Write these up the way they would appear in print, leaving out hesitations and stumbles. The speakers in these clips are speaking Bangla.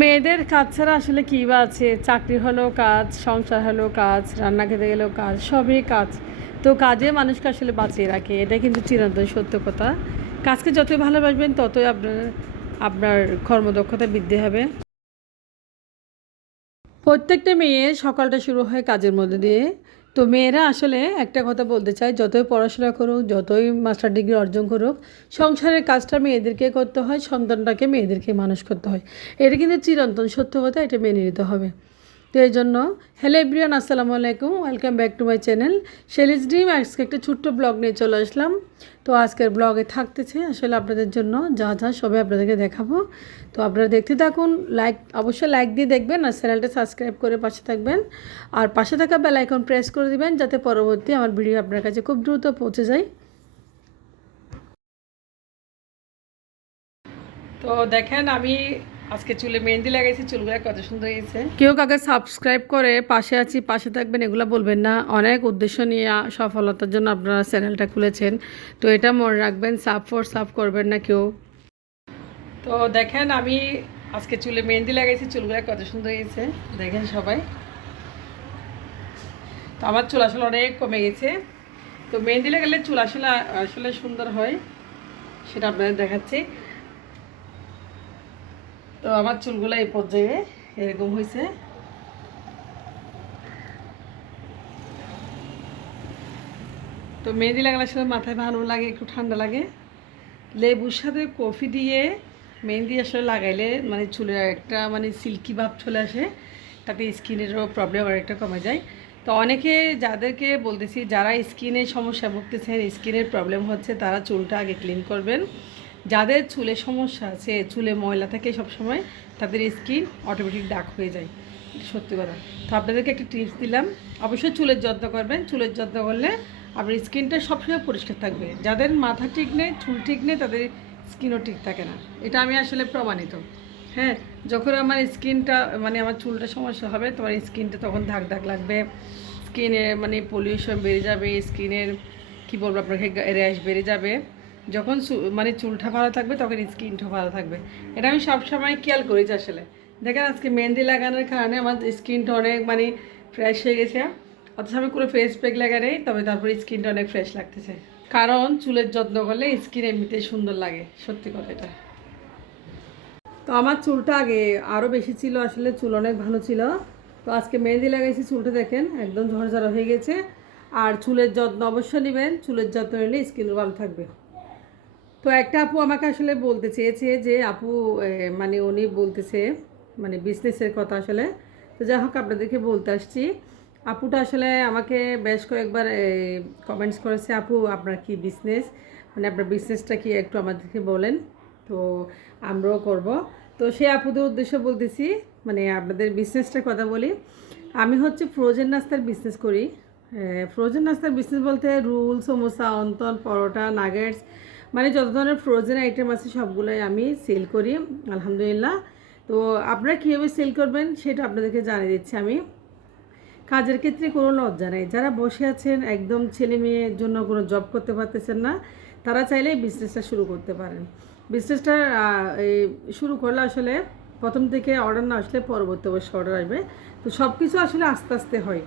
মেয়েদের কাজ ছাড়া আসলে কী বা আছে? চাকরি হলেও কাজ, সংসার হলেও কাজ, রান্না খেতে গেলেও কাজ, সবই কাজ। তো কাজে মানুষকে আসলে বাঁচিয়ে রাখে, এটা কিন্তু চিরন্তন সত্য কথা। কাজকে যতই ভালোবাসবেন ততই আপনার আপনার কর্মদক্ষতা বৃদ্ধি হবে। প্রত্যেকটা মেয়ে সকালটা শুরু হয় কাজের মধ্যে দিয়ে। তো মেয়েরা আসলে একটা কথা বলতে চাই, যতই পড়াশোনা করুক, যতই মাস্টার ডিগ্রি অর্জন করুক, সংসারের কাজটা মেয়েদেরকে করতে হয়, সন্তানটাকে মেয়েদেরকে মানুষ করতে হয়। এটা কিন্তু চিরন্তন সত্য কথা, এটা মেনে নিতে হবে। তো এই জন্য হ্যালো এভরিওয়ান, আসসালামু আলাইকুম, welcome back to my channel Shelly's dream. আজকে একটা ছোট্ট ব্লগ নিয়ে চলে আসলাম। তো আজকের ব্লগে থাকতেছে আসলে আপনাদের জন্য যা যা সবাই আপনাদেরকে দেখাবো। তো আপনারা দেখতে থাকুন, অবশ্যই লাইক দিয়ে দেখবেন আর চ্যানেলটা সাবস্ক্রাইব করে পাশে থাকবেন। আর পাশে থাকা বেল আইকন প্রেস করে দিবেন যাতে পরবর্তী আমার ভিডিও আপনার কাছে খুব দ্রুত পৌঁছে যায়। তো দেখেন, আমি আজকে চুলে মেহেন্দি লাগাইছি, চুলগুলো কত সুন্দর হয়েছে। কেউ কাকে সাবস্ক্রাইব করে পাশে আছি, পাশে থাকবেন, এগুলো বলবেন না। অনেক উদ্দেশ্য নিয়ে সফলতার জন্য আপনারা চ্যানেলটা খুলেছেন, তো এটা মনে রাখবেন। সাপ করবেন না কেউ। তো দেখেন, আমি আজকে চুলে মেহেন্দি লাগাইছি, চুলগুলো কত সুন্দর হয়েছে দেখেন সবাই। তো আমার চুল আসলে অনেক কমে গেছে। তো মেহেন্দি লাগালে চুল আসলে আসলে সুন্দর হয়, সেটা আপনাদের দেখাচ্ছি। তো আমার চুলগুলো এই পর্যায়ে এরকম হয়েছে। তো মেহেন্দি লাগালে আসলে মাথায় ভালো লাগে, একটু ঠান্ডা লাগে। লেবুর সাথে কফি দিয়ে মেহেন্দি আসলে লাগাইলে মানে চুলের একটা মানে সিল্কি ভাব চলে আসে, তাতে স্কিনেরও প্রবলেম অনেকটা কমে যায়। তো অনেকে যাদেরকে বলতেছি, যারা স্কিনের সমস্যা ভুগতেছেন, স্কিনের প্রবলেম হচ্ছে, তারা চুলটা আগে ক্লিন করবেন। যাদের চুলে সমস্যা আছে, চুলে ময়লা থাকে সবসময়, তাদের স্কিন অটোমেটিক ডার্ক হয়ে যায়, সত্যি কথা। তো আপনাদেরকে একটা টিপস দিলাম, অবশ্যই চুলের যত্ন করবেন। চুলের যত্ন করলে আপনার স্কিনটা সবসময় পরিষ্কার থাকবে। যাদের মাথা ঠিক নেই, চুল ঠিক নেই, তাদের স্কিনও ঠিক থাকে না। এটা আমি আসলে প্রমাণিত। হ্যাঁ, যখন আমার স্কিনটা মানে আমার চুলটা সমস্যা হবে, তোমার স্কিনটা তখন দাগ দাগ লাগবে, স্কিনে মানে পলিউশন বেড়ে যাবে, স্কিনের কী বলবো আপনাকে র্যাশ বেড়ে যাবে। যখন মানে চুলটা ভালো থাকবে তখন স্কিনটা ভালো থাকবে। এটা আমি সবসময় খেয়াল করেছি আসলে। দেখেন, আজকে মেহেন্দি লাগানোর কারণে আমার স্কিনটা অনেক মানে ফ্রেশ হয়ে গেছে। অথচ আমি কোনো ফেস প্যাক লাগা নেই, তবে তারপরে স্কিনটা অনেক ফ্রেশ লাগতেছে। কারণ চুলের যত্ন করলে স্কিন এমনিতেই সুন্দর লাগে, সত্যি কথা এটা। তো আমার চুলটা আগে আরও বেশি ছিল, আসলে চুল অনেক ভালো ছিল। তো আজকে মেহেন্দি লাগাইছি, চুলটা দেখেন একদম ঝরঝরা হয়ে গেছে। আর চুলের যত্ন অবশ্যই নেবেন, চুলের যত্ন নিলে স্কিন ভালো থাকবে। তো একটা আপু আমাকে আসলে বলতে চেয়েছে যে আপু মানে উনি বলতেছে মানে বিজনেসের কথা আসলে। তো যাই হোক, আপনাদেরকে বলতে আসছি। আপুটা আসলে আমাকে বেশ কয়েকবার কমেন্টস করেছে, আপু আপনার কি বিজনেস, মানে আপনার বিজনেসটা কি একটু আমাদেরকে বলেন, তো আমরাও করব। তো সে আপুদের উদ্দেশ্যে বলতেছি, মানে আপনাদের বিজনেসটার কথা বলি। আমি হচ্ছে ফ্রোজেন নাস্তার বিজনেস করি। ফ্রোজেন নাস্তার বিজনেস বলতে রোল, সমোসা, অন্তন, পরোটা, নাগেটস, মানে যত ধরনের ফ্রোজেন আইটেম আছে সবগুলোই আমি সেল করি আলহামদুলিল্লাহ। তো আপনারা কীভাবে সেল করবেন সেটা আপনাদেরকে জানিয়ে দিচ্ছি আমি। কাজের ক্ষেত্রে কোনো লজ্জা নেই। যারা বসে আছেন একদম ছেলে মেয়ের জন্য কোনো জব করতে পারতেছেন না, তারা চাইলে বিজনেসটা শুরু করতে পারেন। বিজনেসটা শুরু করলে আসলে প্রথম থেকে অর্ডার না আসলে পরবর্তী অবশ্যই অর্ডার আসবে। তো সব কিছু আসলে আস্তে আস্তে হয়,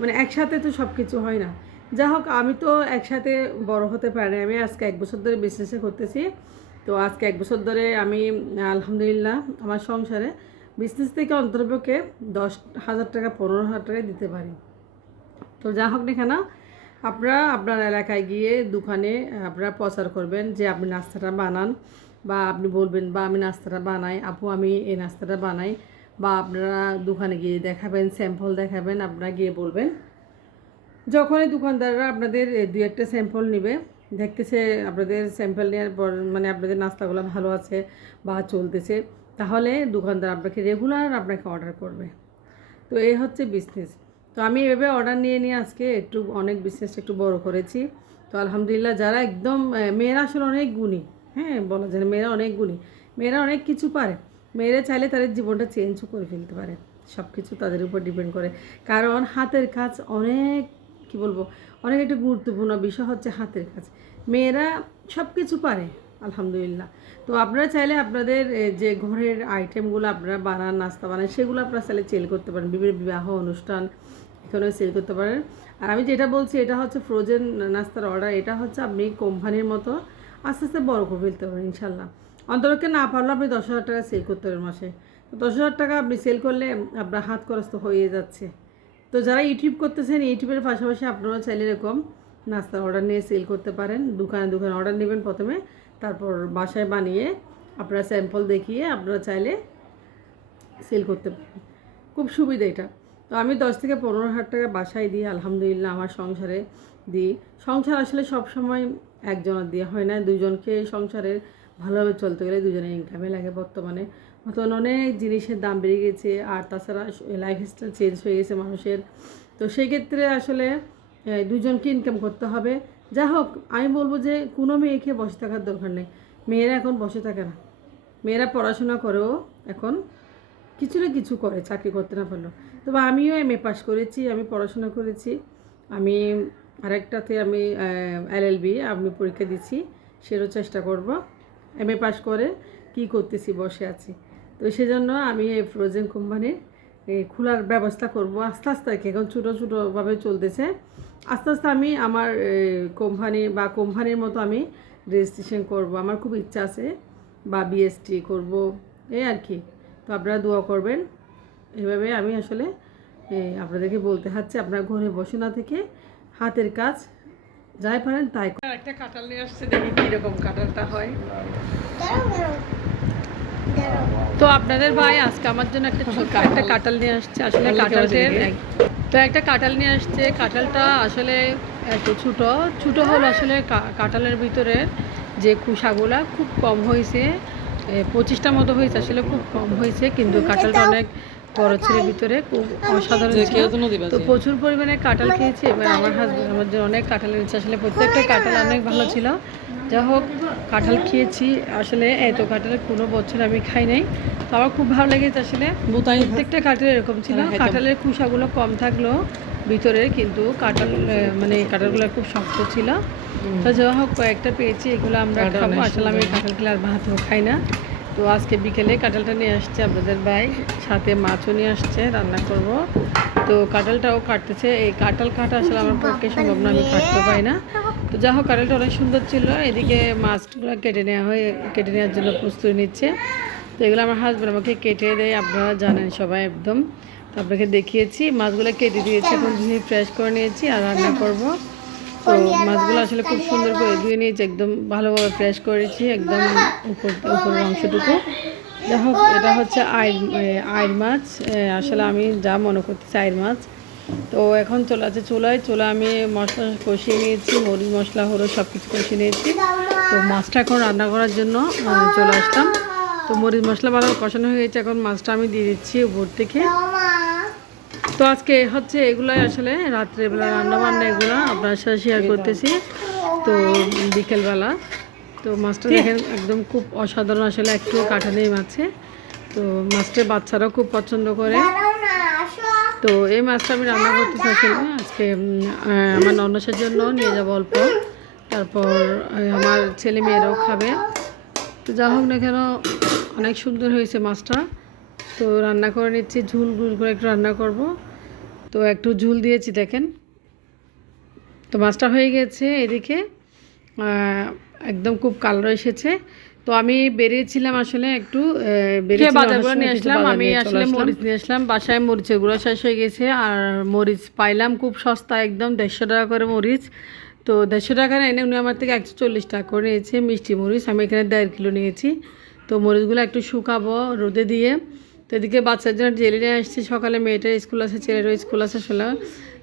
মানে একসাথে তো সব কিছু হয় না। যা হোক, আমি তো একসাথে বড় হতে পারি। আমি আজকে 1 বছর ধরে বিজনেসে করতেছি। তো আজকে 1 বছর ধরে আমি আলহামদুলিল্লাহ আমার সংসারে বিজনেস থেকে অন্ততপক্ষে 10,000 টাকা 15,000 টাকা দিতে পারি। তো যা হোক না কেন, আপনারা আপনার এলাকায় গিয়ে দোকানে আপনারা প্রচার করবেন যে আপনি নাস্তাটা বানান, বা আপনি বলবেন বা আমি নাস্তাটা বানাই, আপু আমি এই নাস্তাটা বানাই। বা আপনারা দোকানে গিয়ে দেখাবেন, স্যাম্পল দেখাবেন, আপনারা গিয়ে বলবেন। যখনই দোকানদাররা আপনাদের 2-1টা স্যাম্পল নেবে, দেখতেছে আপনাদের স্যাম্পল নেওয়ার পর মানে আপনাদের নাস্তাগুলো ভালো আছে বা চলতেছে, তাহলে দোকানদার আপনাকে রেগুলার আপনাকে অর্ডার করবে। তো এই হচ্ছে বিজনেস। তো আমি এভাবে অর্ডার নিয়ে নিয়ে আজকে একটু অনেক বিজনেসটা একটু বড় করেছি। তো আলহামদুলিল্লাহ, যারা একদম মেয়েরা আসলে অনেক গুণী, হ্যাঁ বলা যায় না, মেয়েরা অনেক গুণী, মেয়েরা অনেক কিছু পারে। মেয়েরা চাইলে তাদের জীবনটা চেঞ্জও করে ফেলতে পারে, সব কিছু তাদের উপর ডিপেন্ড করে। কারণ হাতের কাজ অনেক, কি বলবো, অনেক একটা গুরুত্বপূর্ণ বিষয় হচ্ছে হাতের কাজ। মেয়েরা সব কিছু পারে, আলহামদুলিল্লাহ। তো আপনারা চাইলে আপনাদের যে ঘরের আইটেমগুলো আপনারা বানান, নাস্তা বানান, সেগুলো আপনারা চাইলে সেল করতে পারেন। বিভিন্ন বিবাহ অনুষ্ঠান এখানেও সেল করতে পারেন। আর আমি যেটা বলছি এটা হচ্ছে ফ্রোজেন নাস্তার অর্ডার। এটা হচ্ছে আপনি কোম্পানির মতো আস্তে আস্তে বড় করে ফেলতে পারেন ইনশাল্লাহ। অন্তরকে না পারলেও আপনি 10,000 টাকা সেল করতে পারেন মাসে। তো 10,000 টাকা আপনি সেল করলে আপনার হাত খরচ তো হয়ে যাচ্ছে। তো যারা ইউটিউব করতেছেন, ইউটিউবের পাশাপাশি আপনারা চাইলে এরকম নাস্তার অর্ডার নিয়ে সেল করতে পারেন। দোকানে দোকানে অর্ডার নেবেন প্রথমে, তারপর বাসায় বানিয়ে আপনারা স্যাম্পল দেখিয়ে আপনারা চাইলে সেল করতে পারেন। খুব সুবিধা এটা। তো আমি 10 থেকে 15,000 টাকা বাসায় দিই আলহামদুলিল্লাহ, আমার সংসারে দিই। সংসার আসলে সব সময় একজনের দিয়ে হয় না, দুজনকে সংসারের ভালোভাবে চলতে গেলে দুজনের ইনকামে লাগে। বর্তমানে অনেক জিনিসের দাম বেড়ে গেছে, আর তাছাড়া লাইফস্টাইল চেঞ্জ হয়ে গেছে মানুষের। তো সেই ক্ষেত্রে আসলে দুজনকে ইনকাম করতে হবে। যা হোক, আমি বলবো যে কোনো মেয়েকে বসে থাকার দরকার নেই। মেয়েরা এখন বসে থাকে না, মেয়েরা পড়াশোনা করেও এখন কিছু না কিছু করে, চাকরি করতে না পারলো। তবে আমিও এমএ পাস করেছি, আমি পড়াশোনা করেছি। আমি আরেকটাতে আমি এলএলবি আমি পরীক্ষা দিচ্ছি, সেরও চেষ্টা করব। এমএ পাস করে কি করতেছি, বসে আছি। তো সেজন্য আমি এই ফ্রোজেন কোম্পানির খোলার ব্যবস্থা করব আস্তে আস্তে। এখন ছোটো ছোটোভাবে চলতেছে, আস্তে আস্তে আমি আমার কোম্পানি বা কোম্পানির মতো আমি রেজিস্ট্রেশন করব। আমার খুব ইচ্ছা আছে, বা বিএসটি করব, এই আর কি। তো আপনারা দোয়া করবেন। এভাবে আমি আসলে আপনাদেরকে বলতে হচ্ছে, আপনারা ঘরে বসে না থেকে হাতের কাজ যাই পারেন তাই। একটা কাঁঠাল নিয়ে আসছে, দেখি কীরকম কাঁঠালটা হয়। তো আপনাদের ভাই আজকে আমার জন্য একটা কাঁঠাল নিয়ে আসছে। আসলে একটা কাঁঠাল নিয়ে আসছে। কাঁঠালটা আসলে একটু ছোটো হলো। আসলে কাঁঠালের ভিতরে যে খোসাগুলা খুব কম হয়েছে, 25টার মতো হয়েছে। আসলে খুব কম হয়েছে, কিন্তু কাঁঠালটা অনেক বড় ছিল ভিতরে, খুব অসাধারণ ছিল। তো প্রচুর পরিমাণে কাঁঠাল খেয়েছি। এবার আমার হাজব্যান্ড আমার জন্য অনেক কাঁঠাল এনেছে। আসলে প্রত্যেকটা কাঁঠাল অনেক ভালো ছিল। যা হোক, কাঁঠাল খেয়েছি। আসলে এত কাঁঠাল কোনো বছর আমি খাই নাই, তো আমার খুব ভালো লেগেছে। আসলে প্রত্যেকটা কাঁঠাল এরকম ছিল, কাঁঠালের খোসাগুলো কম থাকলো ভিতরে, কিন্তু কাঁঠাল মানে কাঁঠালগুলো খুব শক্ত ছিল। তো যা হোক, কয়েকটা পেয়েছি, এগুলো আমরা খাবো। আসলে আমি কাঁঠাল খেলে আর ভাতও খাই না। তো আজকে বিকেলে কাঁঠালটা নিয়ে আসছে আপনাদের ভাই, সাথে মাছও নিয়ে আসছে, রান্না করব। তো কাঁঠালটাও কাটতেছে। এই কাঁঠাল কাটা আসলে আমার পক্ষে সম্ভব না, আমি কাটতে পাই না। তো যা হোক, কাঁঠালটা অনেক সুন্দর ছিল। এদিকে মাছগুলো কেটে নেওয়ার জন্য প্রস্তুতি নিচ্ছে। তো এগুলো আমার হাজব্যান্ড আমাকে কেটে দেয়, আপনারা জানেন সবাই একদম। তো আপনাকে দেখিয়েছি, মাছগুলো কেটে দিয়েছি, এখন ধুয়ে ফ্রেশ করে নিয়েছি আর রান্না করব। তো মাছগুলো আসলে খুব সুন্দর করে ধুয়ে নিয়েছি, একদম ভালোভাবে ফ্রেশ করেছি, একদম উপরের অংশটুকু। যাই হোক, এটা হচ্ছে আইর মাছ। আসলে আমি যা মনে করতেছি আইর মাছ। তো এখন চুলায় আমি মশলা কষিয়ে নিয়েছি, মরিচ মশলা হলো সব কিছু কষিয়ে নিয়েছি। তো মাছটা এখন রান্না করার জন্য চলে আসলাম। তো মরিচ মশলা ভালো কষানো হয়ে গেছে, এখন মাছটা আমি দিয়ে দিচ্ছি উপর থেকে। তো আজকে হচ্ছে এগুলোই আসলে রাত্রেবেলা রান্নাবান্না, এগুলো আপনার সাথে শেয়ার করতেছি। তো বিকেলবেলা তো মাছটা দেখেন একদম খুব অসাধারণ, আসলে একটু কাটা নেই মাছে। তো মাছটা বাচ্চারাও খুব পছন্দ করে। তো এই মাছটা আমি রান্না করতেছি আসলে আজকে আমার ননসের জন্য নিয়ে যাবো অল্প, তারপর আমার ছেলে মেয়েরাও খাবে। তো যা হোক না কেন, অনেক সুন্দর হয়েছে মাছটা। তো রান্না করে নিচ্ছি, ঝুল করে একটু রান্না করব। তো একটু ঝুল দিয়েছি দেখেন। তো মাছটা হয়ে গেছে, এদিকে একদম খুব কালার এসেছে। তো আমি বেরিয়েছিলাম আসলে একটু বাজারগুলো নিয়ে আসলাম। আমি আসলে মরিচ নিয়ে আসলাম, বাসায় মরিচের গুঁড়ো শেষ হয়ে গেছে। আর মরিচ পাইলাম খুব সস্তা, একদম 150 টাকা করে মরিচ। তো 150 টাকা এনে উনি আমার থেকে 140 টাকা করে নিয়েছে মিষ্টি মরিচ। আমি এখানে 1.5 কিলো নিয়েছি। তো মরিচগুলো একটু শুকাবো রোদে দিয়ে। তো এদিকে বাচ্চার জন্য জেলি নিয়ে আসছি, সকালে মেয়েটার স্কুল আছে, ছেলেরও স্কুল আছে আসলে।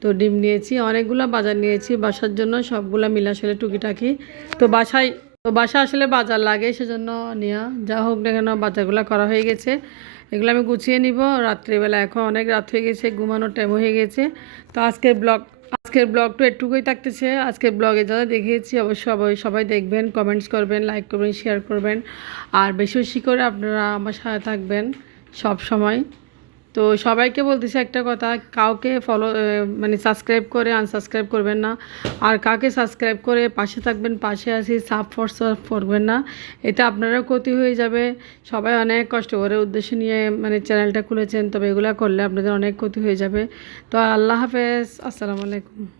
তো ডিম নিয়েছি, অনেকগুলো বাজার নিয়েছি বাসার জন্য, সবগুলো মিলে আসলে টুকিটাকি। তো বাসা আসলে বাজার লাগে, সেজন্য নেওয়া। যা হোক না কেন, বাজারগুলো করা হয়ে গেছে, এগুলো আমি গুছিয়ে নিব রাত্রিবেলা। এখন অনেক রাত হয়ে গেছে, ঘুমানোর টাইম হয়ে গেছে। তো আজকের ব্লগটা একটুকুই থাকতেছে। আজকের ব্লগে যারা দেখিয়েছি অবশ্যই সবাই দেখবেন, কমেন্টস করবেন, লাইক করবেন, শেয়ার করবেন। আর বেশি বেশি করে আপনারা আমার সাথে থাকবেন সব সময়। তো সবাইকে বলতেছি একটা কথা, কাউকে ফলো মানে সাবস্ক্রাইব করে আনসাবস্ক্রাইব করবেন না, আর কাউকে সাবস্ক্রাইব করে পাশে থাকবেন, পাশে আছি সাব করবেন না, এতে আপনারও ক্ষতি হয়ে যাবে। সবাই অনেক কষ্ট করে উদ্দেশ্য নিয়ে মানে চ্যানেলটা খুলেছেন, তবে এগুলো করলে আপনাদের অনেক ক্ষতি হয়ে যাবে। তো আল্লাহ হাফেজ, আসসালামু আলাইকুম।